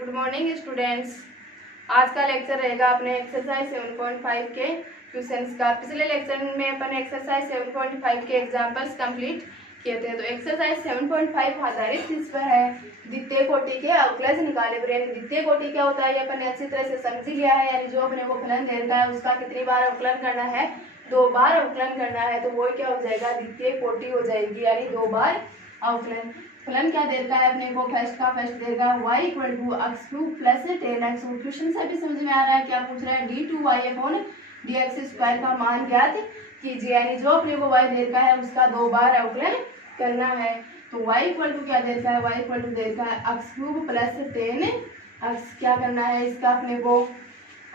Good morning students. आज का lecture रहेगा अपने एक्सरसाइज 7.5 के क्वेश्चंस का। पिछले लेक्चर में अपन एक्सरसाइज 7.5 के एग्जांपल्स कंप्लीट किए थे। तो एक्सरसाइज 7.5 आधारित किस पर है? द्वितीय कोटि के अवकलज निकाले। द्वितीय कोटि क्या होता है ये अपन अच्छी तरह से समझ लिया है। यानी जो अपने को फलन दे रखा है उसका कितनी बार अवकलन करना है? 2 बार अवकलन करना है। तो वो क्या हो जाएगा? द्वितीय कोटि हो जाएगी, यानी 2 बार अवकलन। फलन क्या दे रखा है अपने को? फर्स्ट दे रखा है y equal to x cube plus 10x। Question से भी समझ में आ रहा है क्या पूछ रहा है? d2y अपॉन dx स्क्वायर का मान ज्ञात कीजिए। यानी जो अपने को y दे रखा है उसका 2 बार अवकलन करना है। तो y इक्वल टू क्या दे रखा है? y इक्वल टू दे रखा है x क्यूब प्लस 10x। क्या करना है इसका? अपने को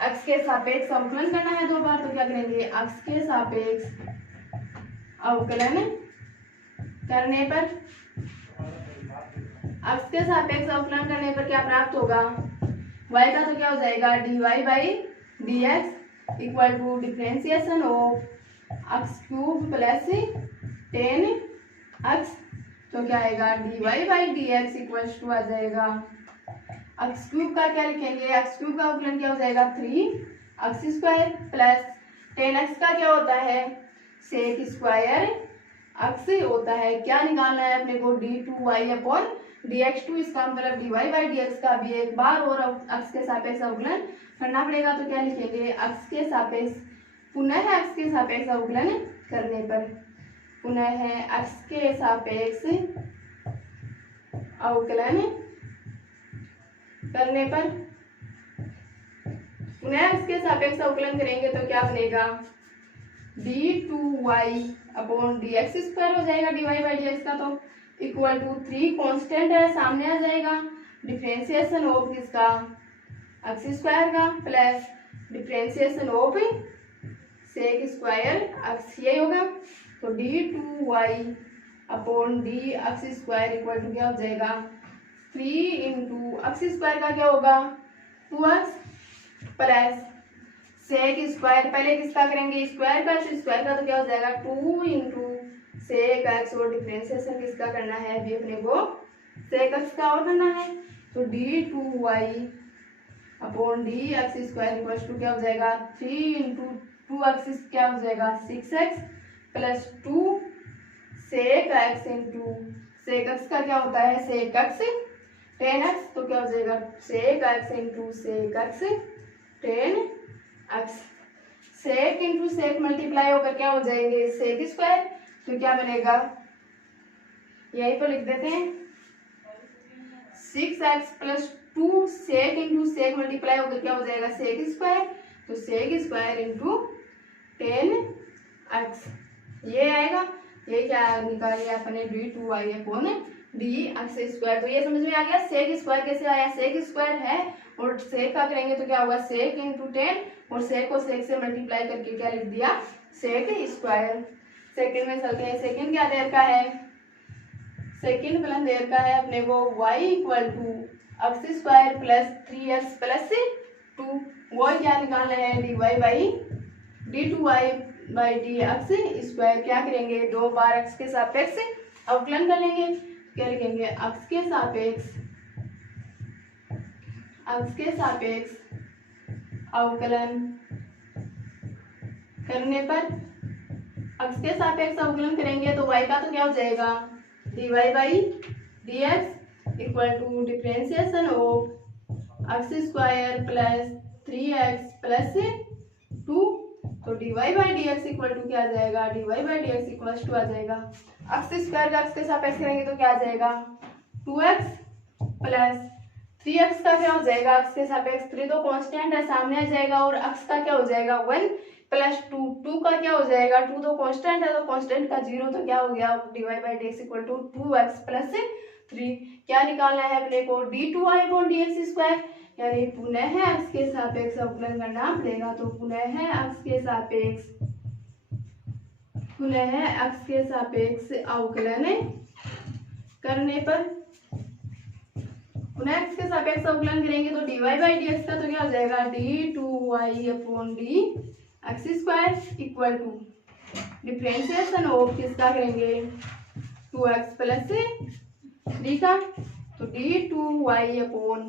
x के सापेक्ष अवकलन करना है 2 बार। तो क्या करेंगे? x के सापेक्ष अवकलन करने पर x के सापेक्ष अवकलन करने पर क्या प्राप्त होगा? y का तो क्या हो जाएगा? dy by dx equal to differentiation of x cube plus 10x। तो क्या आएगा? dy by dx equal to आ जाएगा x क्यूब का क्या लिखेंगे? x क्यूब का अवकलन क्या हो जाएगा? 3x स्क्वायर प्लस 10x का क्या होता है? सेक स्क्वायर x होता है। क्या निकालना है अपने को? d2y upon dx2। इसका मतलब dy बाई dx का भी एक बार और x के सापेक्ष अवकलन करना पड़ेगा। तो क्या लिखेंगे? x के सापेक्ष पुनः x के सापेक्ष अवकलन करने पर, पुनः x के सापेक्ष अवकलन करने पर, पुनः x के सापेक्ष अवकलन करेंगे तो क्या बनेगा? d2y अपॉन dx स्क्वायर हो जाएगा dy बाई dx का। तो इक्वल टू 3 कांस्टेंट है, सामने आ जाएगा डिफरेंशिएशन ऑफ किसका? x स्क्वायर का plus differentiation of sec square x, ये होगा। तो d2y upon dx square equal to क्या हो जाएगा? 3 इंटू x स्क्वायर का क्या होगा? 2x प्लस सेक स्क्वायर, पहले किसका करेंगे? स्क्वायर का। स्क्वायर का तो क्या हो जाएगा? 2 इंटू सेक एक्स। और डिफरेंशिएशन किसका करना है? अभी अपने को सेक एक्स का और करना है। तो d2y upon dx square equal to क्या हो जाएगा? 3 इंटू 2x क्या हो जाएगा? 6x plus 2 sec x into sec x का क्या होता है? Sec x 10x। तो क्या हो जाएगा? Sec x into sec x 10x। Sec into sec multiply होकर क्या हो जाएंगे? Sec square. तो क्या बनेगा? यहीं पर लिख देते हैं 6x plus 2 sec into sec multiply होकर क्या हो जाएगा? Sec square. तो सेक स्क्वायर इंटू 10x ये आएगा। ये क्या निकाल लिया अपने? d2y upon dx square. तो ये समझ में आ गया सेक स्क्वायर कैसे आया? सेक स्क्वायर है और सेक का करेंगे तो क्या होगा? सेक इंटू 10 और सेक को सेक से मल्टीप्लाई करके क्या लिख दिया? Sec square. सेकंड में चलते हैं। सेकंड क्या दे रखा है? सेकंड फलन दे रखा है अपने को y equal to x square plus 3x plus 2। वो क्या निकालना है? dy by d2y by dx square. क्या करेंगे? 2 बार x के सापेक्ष अवकलन कर लेंगे। क्या लिखेंगे? x के सापेक्ष अवकलन करने पर, x के सापेक्ष अवकलन करेंगे तो y का तो क्या हो जाएगा? dy by dx equal to differentiation of x square plus 3x plus 2। तो dy by dx equal to क्या आ जाएगा? dy by dx equal to आ जाएगा x स्क्वायर का x के सापेक्ष करेंगे तो क्या आ जाएगा? 2x प्लस 3x का क्या हो जाएगा? x के सापेक्ष 3 तो कांस्टेंट है, सामने आ जाएगा। और x का क्या हो जाएगा? 1 प्लस 2 का क्या हो जाएगा? 2 तो कांस्टेंट है, तो कांस्टेंट का 0 तो क्या हो गया? dy by dx equal to 2x plus 3। क्या निकालना है अपने को? d2y upon dx square. यानी पुनः x के सापेक्ष अवकलन करना पड़ेगा। तो पुनः x के सापेक्ष अवकलन करने पर, पुनः x के सापेक्ष अवकलन करेंगे तो dy बाई dx का तो क्या हो जाएगा? d2y upon dx square equal to differentiation of किसका करेंगे? 2x प्लस 3 का। तो d2y upon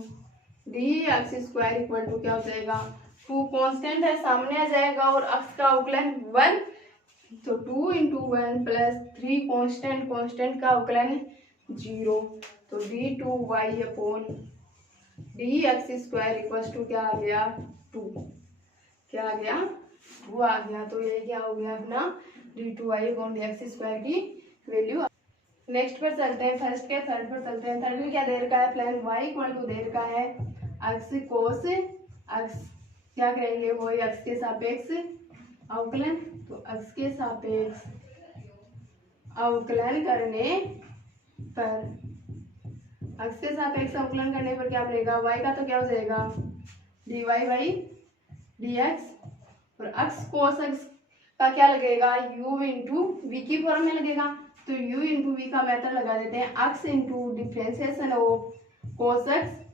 D x square equal to क्या हो जाएगा, 2 कांस्टेंट है सामने आ जाएगा और अक्स का अवकलन 1, तो 2 इंटू 1 प्लस 3 कांस्टेंट, कांस्टेंट का अवकलन 0, तो d2y upon D x square equal to क्या आ गया 2, क्या आ गया 2 आ गया। तो ये क्या हो गया अपना d2y upon D x square की वैल्यू। नेक्स्ट पर चलते हैं, फर्स्ट के थर्ड पर चलते हैं। थर्ड में क्या दे रखा है, प्लेन y इक्वल टू दे रखा है एक्स कोस एक्स, क्या करेंगे वो एक्स के सापेक्ष अवकलन, तो एक्स के सापेक्ष अवकलन करने पर, एक्स के सापेक्ष अवकलन करने पर क्या बनेगा, y का तो क्या हो जाएगा dy बाई डी एक्स, और एक्स कोस एक्स का क्या लगेगा u इंटू वी की फॉर्म में लगेगा, तो u इंटू वी का मेथड लगा देते हैं, x into differentiation of cos x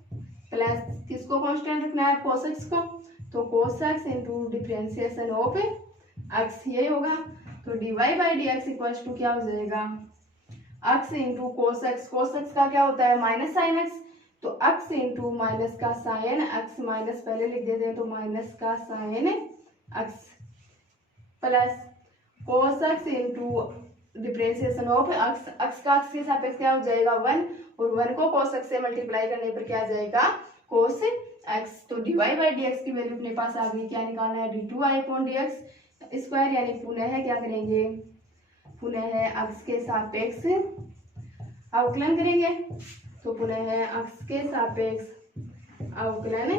plus किसको कांस्टेंट रखना है कोस एक्स को, तो cos x into differentiation of x ये होगा, तो dy by D x equal to क्या हो जाएगा x into cos x, cos x का क्या होता है माइनस साइन एक्स, तो एक्स इंटू माइनस का साइन एक्स, माइनस पहले लिख देते हैं तो माइनस का sine x plus cos x into differentiation of x, x का एक्स के सापेक्ष क्या हो जाएगा 1, और 1 को कोस एक्स से मल्टीप्लाई करने पर क्या आ जाएगा कोस एक्स, तो dy बाई डी एक्स की वैल्यू अपने पास आ गई, क्या निकालना है d2y upon D x square, यानी पुनः है क्या करेंगे, पुनः है एक्स के सापेक्ष अवकलन करेंगे, तो पुनः है एक्स के सापेक्ष अवकलन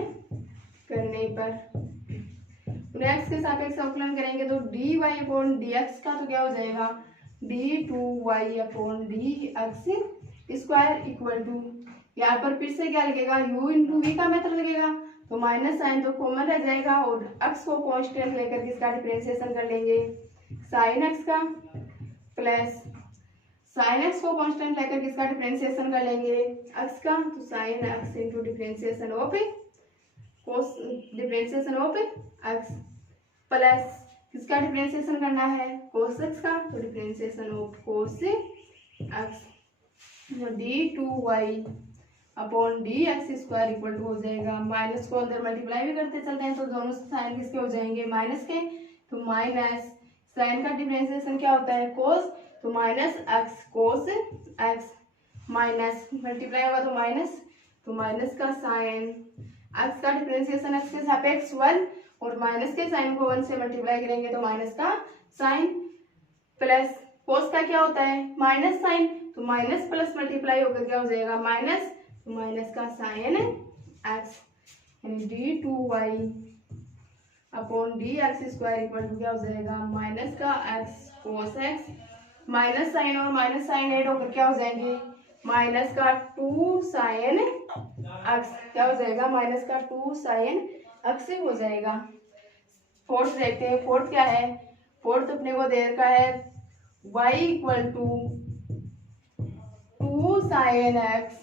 करने पर, पुनः एक्स के सापेक्ष अवकलन करेंगे तो dy अपॉन डी एक्स का तो क्या हो जाएगा d2y upon D x square equal to, यहाँ पर फिर से क्या लगेगा u इंटू वी का मेथड लगेगा, तो माइनस साइन तो कॉमन रह जाएगा और x को कांस्टेंट लेकर किसका डिफरेंशिएशन कर लेंगे साइन x का, प्लस साइन x को कांस्टेंट लेकर किसका डिफरेंशिएशन कर लेंगे x का, तो sine x into differentiation of cos differentiation of x plus किसका डिफरेंशिएशन करना है कोस x का, तो differentiation of cos x, d2y upon D x square equal to हो जाएगा, माइनस को अंदर मल्टीप्लाई भी करते चलते हैं तो दोनों साइन किसके हो जाएंगे माइनस के, तो माइनस साइन का डिफरेंशिएशन क्या होता है कोस, तो minus x cos x, minus multiply होगा तो माइनस का साइन एक्स का डिफरेंशिएशन एक्स के सापेक्ष 1, और माइनस के साइन को 1 से मल्टीप्लाई करेंगे तो माइनस का साइन, प्लस कोस का क्या होता है माइनस साइन, तो माइनस प्लस मल्टीप्लाई होकर क्या हो जाएगा माइनस, तो माइनस का साइन एक्स, यानी d2y upon D x square equal to क्या हो जाएगा माइनस का x cos x, minus sine और माइनस साइन ऐड होकर क्या हो जाएंगे माइनस का 2 साइन एक्स, क्या हो जाएगा माइनस का 2 साइन एक्स हो जाएगा। फोर्थ देखते हैं, फोर्थ क्या है, फोर्थ अपने को दे रखा है y equal to 2 sine x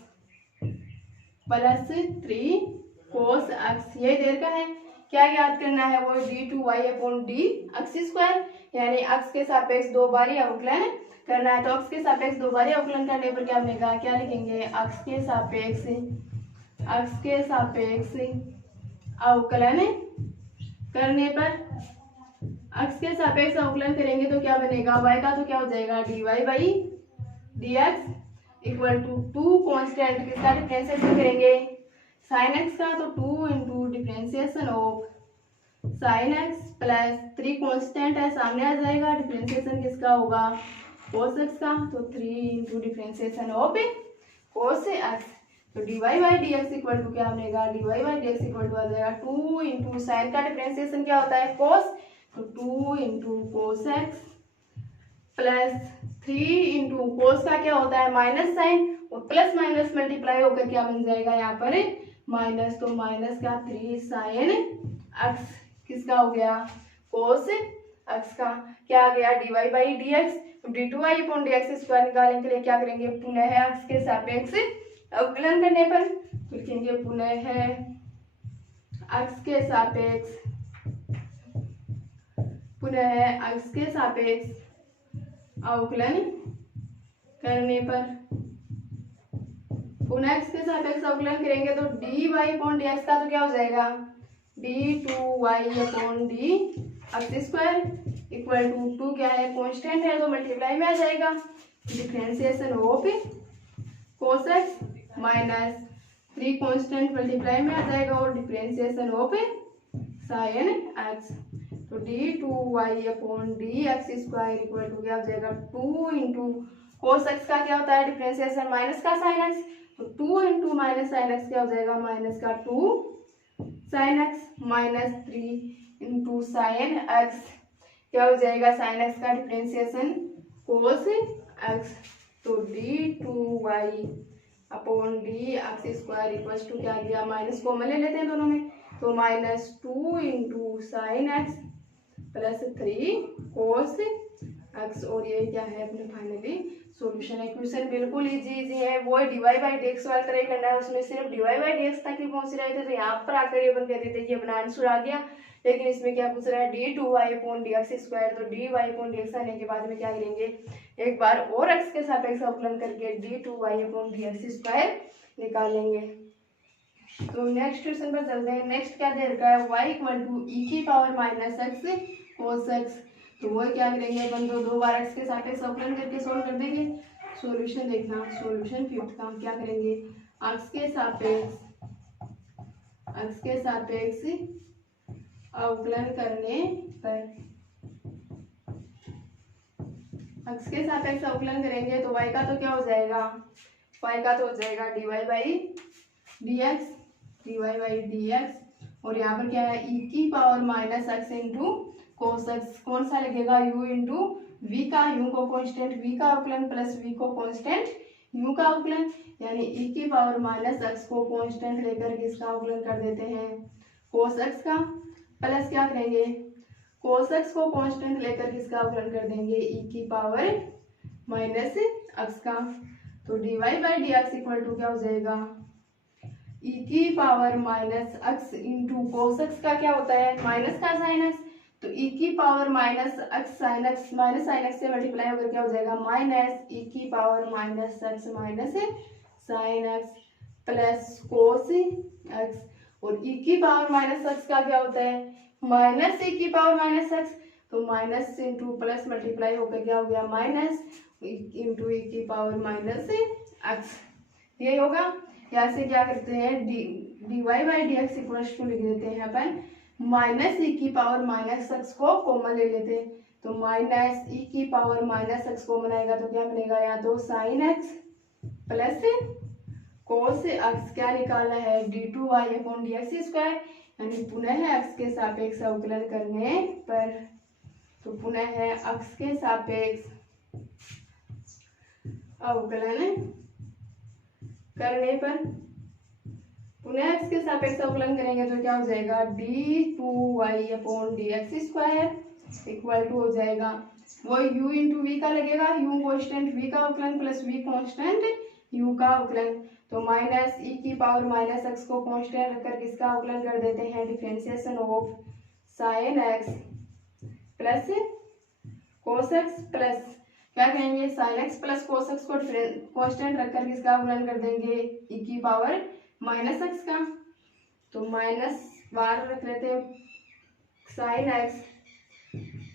plus 3 cos x, ये दे रखा है, क्या याद करना है वो d2y upon D x square, यानी एक्स के सापेक्ष दो बारी अवकलन करना है, तो एक्स के सापेक्ष दो बारी अवकलन करने पर क्या बनेगा, क्या लिखेंगे एक्स के सापेक्ष अवकलन करने पर, एक्स के सापेक्ष अवकलन करेंगे तो क्या बनेगा y का तो क्या हो जाएगा dy by D x equal to 2 constant किसका डिफरेंशिएशन करेंगे साइन एक्स का, तो 2 into differentiation of sine x plus 3 constant है सामने आ जाएगा, डिफरेंशिएशन किसका होगा कोस एक्स का, तो 3 into differentiation of cos x, तो dy by D x equal to क्या बनेगा dy by D x equal to आ जाएगा 2 इंटू साइन का डिफरेंशिएशन क्या होता है कोस, तो 2 into cos x plus 3 into cos का क्या होता है माइनस साइन, और प्लस माइनस मल्टीप्लाई होकर क्या बन जाएगा यहाँ पर माइनस, तो माइनस का 3 साइन एक्स किसका हो गया कोस एक्स का, क्या आ गया dy by D x, d2y upon D x square निकालने के लिए क्या करेंगे पुनः एक्स के सापेक्ष अवकलन करने पर, तो लिखेंगे पुनः एक्स के सापेक्ष, पुनः एक्स के सापेक्ष अवकलन करने पर, पुनः एक्स के सापेक्ष अवकलन करेंगे तो D Y upon D x का तो क्या हो जाएगा d two Y upon D x square equal to क्या है कांस्टेंट है तो मल्टीप्लाई में आ जाएगा differentiation of cos x minus 3 constant multiply में आ जाएगा और डिफरेंशिएशन ऑफ साइन एक्स तो D two Y upon D x square equal to क्या हो जाएगा 2 इंटू कोस एक्स का क्या होता है डिफरेंशिएशन माइनस का साइन एक्स तो 2 इंटू माइनस साइन एक्स क्या हो जाएगा माइनस का 2 sine x minus 3 into sine x क्या हो जाएगा साइन एक्स का डिफरेंशिएशन कोस एक्स तो D two Y upon D x square equal to क्या दिया माइनस कॉमन ले लेते हैं दोनों में तो minus 2 into sine x plus 3 cos x और ये क्या है अपने फाइनली सॉल्यूशन है। क्वेश्चन बिल्कुल इजी है वो डीवाई बाई डी एक्स वाला तरह करना है उसमें सिर्फ डीवाई बाई डी एक्स तक ही पहुंच रहे थे तो यहाँ पर आकर ये बन कहते थे कि अपना आंसर आ गया लेकिन इसमें क्या पूछ रहा है D two Y upon D x square तो D Y upon D X आने के बाद में क्या करेंगे एक बार और एक्स के सापेक्ष अवकलन करके d two Y upon D x square निकालेंगे। तो नेक्स्ट क्वेश्चन पर चलते हैं। नेक्स्ट क्या दे रखा है y इक्वल टू ई की power minus x cos x तो वो क्या करेंगे अपन दो बार एक्स के सापेक्ष अवकलन करके सॉल्व कर देंगे। सॉल्यूशन देखना सॉल्यूशन फिफ्थ का क्या करेंगे एक्स के सापेक्ष अवकलन करने पर एक्स के सापेक्ष अवकलन करेंगे तो y का तो क्या हो जाएगा y का तो हो जाएगा dy बाई डी एक्स और यहाँ पर क्या है e की power minus x into cos x कौन सा लगेगा u इंटू वी का u को कांस्टेंट v का अवकलन प्लस v को कांस्टेंट u का अवकलन यानी e की पावर माइनस एक्स को कांस्टेंट लेकर किसका अवकलन कर देते हैं कोस एक्स का प्लस क्या करेंगे कोस एक्स को कांस्टेंट लेकर किसका अवकलन कर देंगे e की पावर माइनस एक्स का तो dy by D x equal to क्या हो जाएगा e की power minus x into cos x का क्या होता है माइनस का साइन एक्स तो e की power minus x sine x minus sine x से मल्टीप्लाई होकर क्या हो जाएगा माइनस e की power minus x minus sine x plus cos x और e की पावर माइनस एक्स का क्या होता है माइनस e की पावर माइनस एक्स तो माइनस इंटू प्लस मल्टीप्लाई होकर क्या हो गया माइनस इंटू e की पावर माइनस एक्स ये होगा। यहाँ से क्या करते हैं d y by D x equal to लिख देते हैं अपन माइनस ई की पावर माइनस एक्स को कॉमन ले लेते हैं तो माइनस ई की पावर माइनस एक्स कॉमन आएगा तो क्या बनेगा या तो sine x plus cos x क्या निकालना है D two Y upon D x square यानी पुनः एक्स के सापेक्ष अवकलन करने पर तो पुनः है एक्स के सापेक्ष अवकलन करने पर पुनः एक्स के सापेक्ष अवकलन करेंगे तो क्या हो जाएगा d two Y upon D x square equal to हो जाएगा वो u इंटू वी का लगेगा u कांस्टेंट v का अवकलन प्लस v कांस्टेंट u का अवकलन तो माइनस e की पावर माइनस एक्स को कांस्टेंट रखकर किसका अवकलन कर देते हैं differentiation of sine x plus cos x plus क्या कहेंगे sine x plus cos x को कांस्टेंट रखकर किसका अवकलन कर देंगे e की पावर माइनस एक्स का तो माइनस बार रख लेते हैं sine x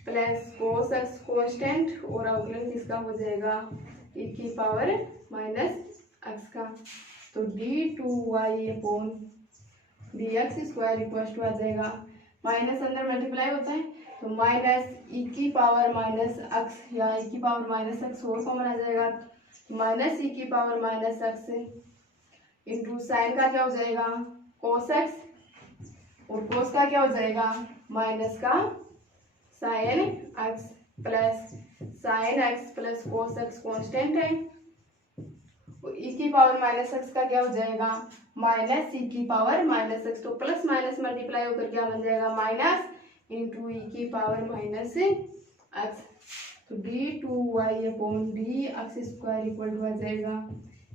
plus cos x constant और अवकलन किसका हो जाएगा e की पावर माइनस एक्स का तो D two Y upon D x square equal to आ जाएगा माइनस अंदर मल्टीप्लाई होता है तो माइनस ई की पावर माइनस एक्स या ई की पावर माइनस एक्स और कॉमन आ जाएगा माइनस ई की power minus x into sine का क्या हो जाएगा कोस एक्स और कोस का क्या हो जाएगा माइनस का sine x plus sine x plus cos x constant है ई की पावर माइनस एक्स का क्या हो जाएगा माइनस ई की पावर माइनस एक्स तो प्लस माइनस मल्टीप्लाई होकर क्या बन जाएगा माइनस इंटू ई की पावर माइनस एक्स तो D two Y upon D x square equal to आ जाएगा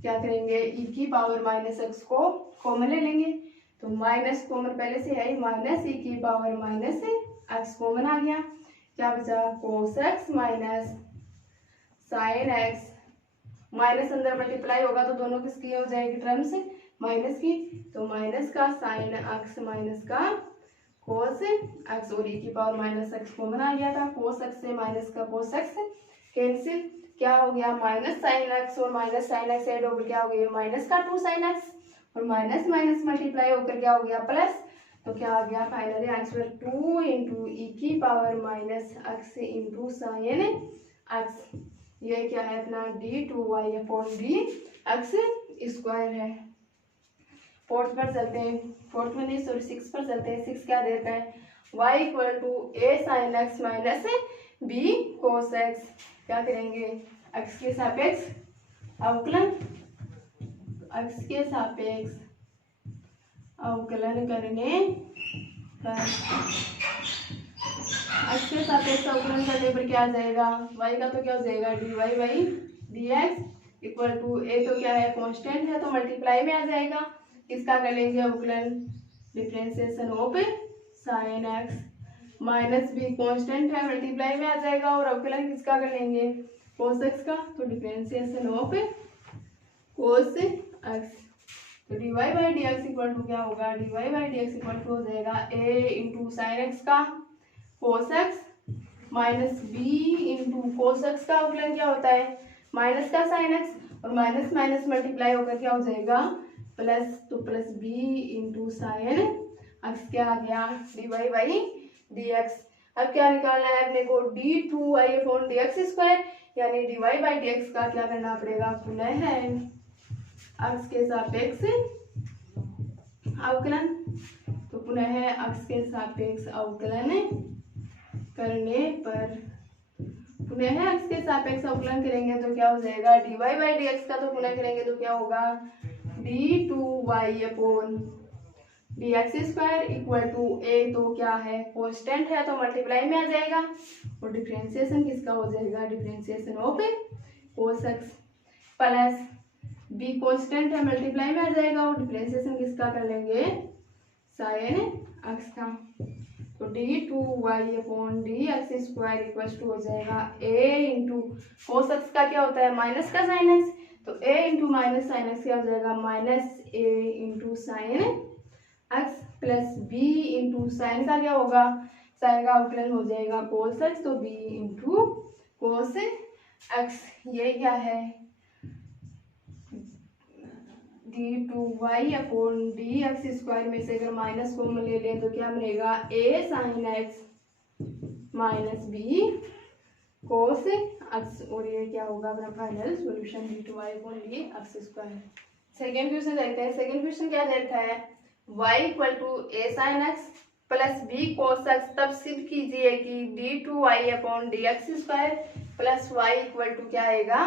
क्या करेंगे ई की पावर माइनस एक्स को कॉमन ले लेंगे तो माइनस कॉमन पहले से है माइनस ई की पावर माइनस एक्स कॉमन आ गया क्या बचा cos x minus sine x minus अंदर मल्टीप्लाई होगा तो दोनों किसकी हो जाएगी टर्म्स माइनस की, तो माइनस का साइन एक्स माइनस का कोस एक्स और e की पावर माइनस एक्स कॉमन आ गया था, कोस एक्स से माइनस का कोस एक्स कैंसिल, क्या हो गया माइनस साइन एक्स और माइनस साइन एक्स ऐड होकर क्या हो गया माइनस का 2 साइन एक्स और माइनस माइनस मल्टीप्लाई होकर क्या हो गया प्लस, तो क्या आ गया फाइनली आंसर 2 इंटू ई की power minus x into sine x, ये क्या है अपना d2y upon D x square है। फोर्थ पर चलते हैं, फोर्थ में नहीं सॉरी 6 पर चलते हैं। 6 क्या दे रखा है y equal to a sine x minus b cos x, क्या करेंगे x के सापेक्ष अवकलन, x के सापेक्ष अवकलन करने पर, x के सापेक्ष अवकलन करने पर क्या आ जाएगा y का तो क्या हो जाएगा dy by dx equal to a तो क्या है कांस्टेंट है तो मल्टीप्लाई में आ जाएगा, किसका कर लेंगे अवकलन differentiation of sine x minus be constant है मल्टीप्लाई में आ जाएगा और अवकलन किसका कर लेंगे कोस एक्स का, तो डिफरेंशिएशन ऑफ कोस एक्स, तो dy by D x equal to क्या होगा dy by D x equal to हो जाएगा a इंटू साइन एक्स का cos x minus b into cos x का अवकलन क्या होता है माइनस का साइन एक्स और माइनस माइनस मल्टीप्लाई होकर क्या हो जाएगा प्लस, तो plus b into sine x क्या आ गया dy बाई डी एक्स। अब क्या निकालना है अपने को d2y upon D x square, यानी dy बाई डी एक्स का क्या करना पड़ेगा पुनः है एक्स के सापेक्ष अवकलन, तो पुनः है एक्स के सापेक्ष अवकलन करने पर, पुनः एक्स के सापेक्ष अवकलन करेंगे तो क्या हो जाएगा dy बाई डी एक्स का, तो पुनः करेंगे तो क्या होगा d2y upon D x square equal to a तो क्या है कांस्टेंट है तो मल्टीप्लाई में आ जाएगा और डिफरेंशिएशन किसका हो जाएगा differentiation of cos x plus b constant है मल्टीप्लाई में आ जाएगा और डिफरेंशिएशन किसका कर लेंगे साइन एक्स का, तो d2y upon D x square equal to हो जाएगा a इंटू कोस एक्स का क्या होता है माइनस का साइन एक्स, तो a into minus sine x क्या हो जाएगा minus a into sine x plus b into sign का क्या होगा साइन का अवकलन हो जाएगा कोस एक्स, तो b इंटू कोस एक्स, ये क्या है d2y upon D x square में से अगर माइनस कॉमन ले लें तो क्या बनेगा a sine x minus b cos x, और ये क्या होगा अपना final solution d2y upon D x square. Second question देखते हैं। सेकेंड क्वेश्चन क्या देता है y equal to a sine x plus b cos x, तब सिद्ध कीजिए कि d2y upon D x square plus y equal to क्या आएगा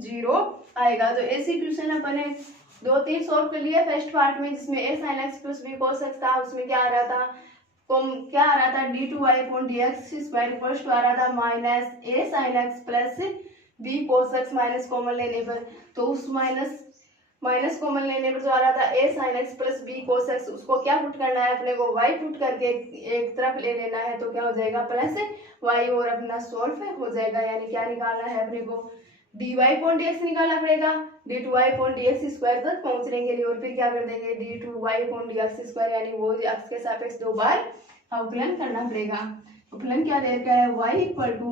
0 आएगा। तो ऐसी क्वेश्चन अपन ने 2-3 सॉल्व कर लिया फर्स्ट पार्ट में, जिसमें a sine x plus b cos X था, उसमें क्या आ रहा था d2y upon D x square equal to आ रहा था minus a sine x plus b cos x, minus common लेने पर तो उस माइनस कॉमन लेने पर जो आ रहा था a sine x plus b cos x, उसको क्या पुट करना है अपने को y पुट करके एक तरफ ले लेना है, तो क्या हो जाएगा प्लस y और अपना सॉल्व हो जाएगा, यानी क्या निकालना है अपने को dy अपॉन dx निकालना पड़ेगा d2y अपॉन dx स्क्वायर तक पहुंचने के लिए, और फिर क्या कर देंगे d2y अपॉन dx स्क्वायर, यानी वो x के सापेक्ष 2 बार अवकलन करना पड़ेगा। अवकलन क्या दे रखा है y equal to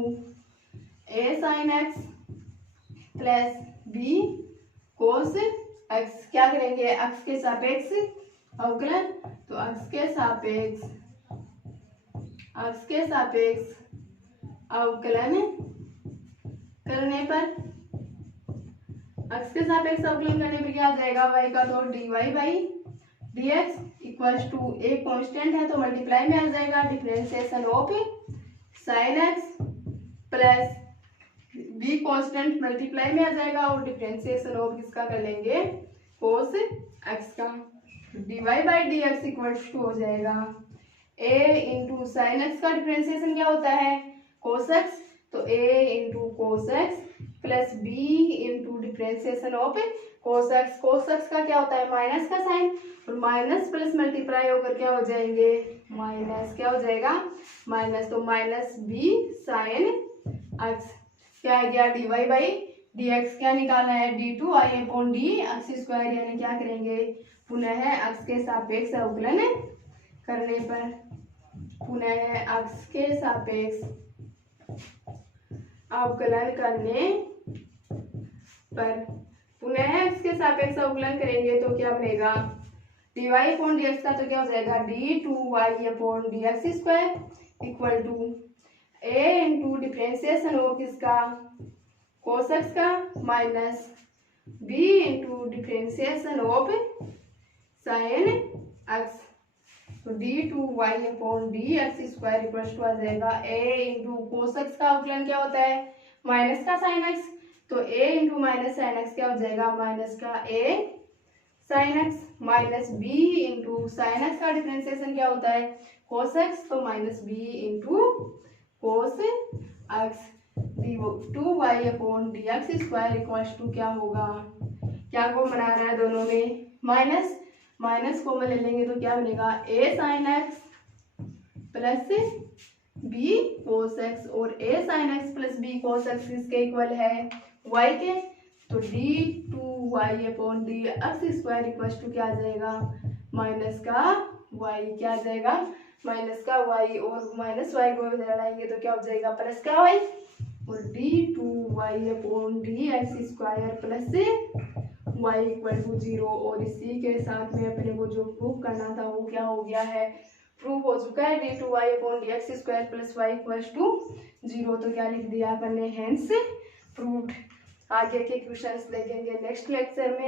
a sine x plus b cos x, क्या करेंगे x के सापेक्ष अवकलन, तो x के सापेक्ष अवकलन करने पर, x के सापेक्ष अवकलन करने पर क्या आ जाएगा y का, तो dy by D x equals to a constant है तो मल्टीप्लाई में आ जाएगा differentiation of sine x plus b constant multiply में आ जाएगा और डिफरेंशिएशन ऑफ किसका कर लेंगे कोस एक्स का, dy by D x equals to हो जाएगा a इंटू साइन एक्स का डिफरेंशिएशन क्या होता है कोस एक्स, तो a into cos x plus b into differentiation of cos x का क्या होता है माइनस का साइन, और माइनस प्लस मल्टीप्लाई होकर क्या हो जाएंगे माइनस, क्या हो जाएगा माइनस, तो माइनस b साइन एक्स क्या आ गया dy बाई dx क्या निकालना है, d2y/d x स्क्वायर, यानी क्या करेंगे, पुनः x के सापेक्ष अवकलन करने पर, पुनः x के सापेक्ष अवकलन करने पर, पुनः x के सापेक्ष अवकलन करेंगे तो क्या बनेगा, dy/dx का तो क्या हो जाएगा, d2y/dx square equal to a into differentiation हो किसका, cos x का, minus b into differentiation of sin x, तो d2y/dx स्क्वायर इक्वल टू आ जाएगा a इंटू cos x का अवकलन क्या होता है, माइनस का sin x, तो a into minus sin x क्या हो जाएगा, माइनस का a sin x, minus b into sin x का डिफरेंशिएशन क्या होता है, cos x, तो minus b into cos x, d2y/dx square equals to क्या होगा, क्या को बना रहा है दोनों में, माइनस, माइनस कॉमन ले लेंगे तो क्या बनेगा, a sin x plus b cos x, और a sin x plus b cos x इसके इक्वल है y के, तो d2y/dx स्क्वायर इक्वल्स टू क्या आ जाएगा, माइनस का y, क्या आ जाएगा, माइनस का y, और माइनस y को लड़ाएंगे तो क्या हो जाएगा, प्लस का y, और d2y/dx square plus y equal to 0, और इसी के साथ में अपने को जो प्रूफ करना था वो क्या हो गया है, प्रूफ हो चुका है, d2y/dx square plus y equal to 0, तो क्या लिख दिया अपन ने, हेंस प्रूव्ड। आगे के क्वेश्चंस देखेंगे नेक्स्ट लेक्चर में।